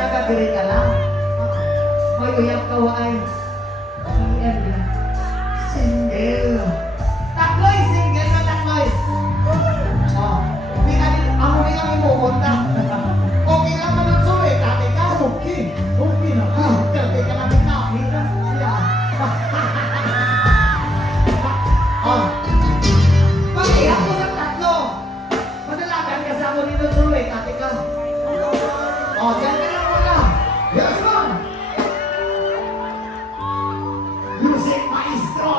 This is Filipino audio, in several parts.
Nagadiri ka lang. May uyang kawaay. Single. Takloy, single na takloy. Hindi kami imumunta. Okay lang manunso eh, dati ka. Okay na. Dati ka namin na. Pag-iyak ko sa tatlo. Madalagan ka sa ako ninunso eh, dati ka. Diyan ka lang muna. Yes, ma'am. Music maestro.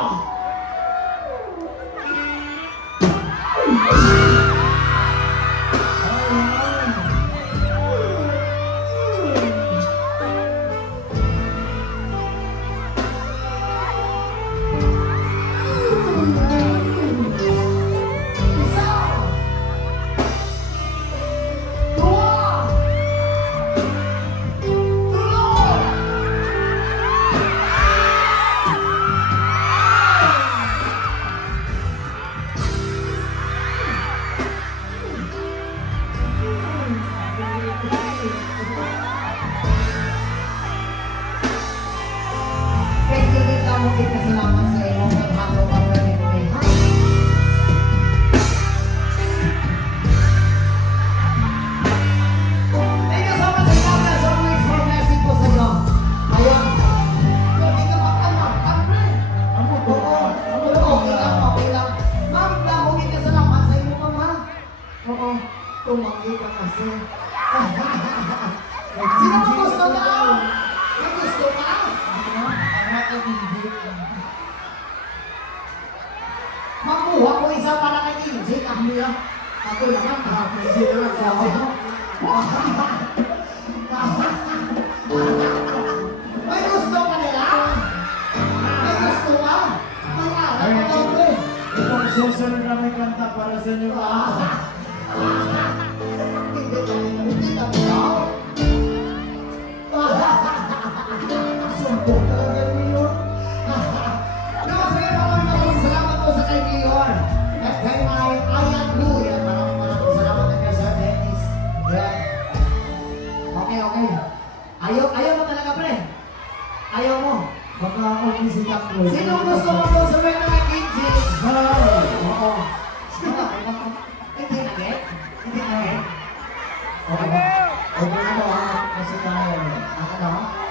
Salamat sa iyong paghahaw ang galing mo eh. Thank you so much sa inyo. So please for blessing po sa inyo. Ayun. Hindi ka makalaman, pre. Okay lang. Ma'am, dahugin ka salamat sa inyo, ma'am, ha? Oo. Tumanggi ka kasi. Sino mo gusto na? May gusto ka? Makuha ko isa para kay DJ kami ah. Ako naman DJ naman sa ako. May gusto ka nila? May gusto ka? May araw ka eh. Itong susunod na may kanta para sa inyo. Hindi kami daw. Sumpong talaga niyo. Salamat po sa kay Mayor at kay Ayan Blue. Yan, maraming salamat na kay Sir Dennis. Yan. Okay. Ayaw mo talaga, pre. Ayaw mo. Baka okay si Taklo. Sino gusto mo po sa mga mga kinji? Oo. Hindi na, get? Okay. Okay na ba? Kasi kaya. Ano?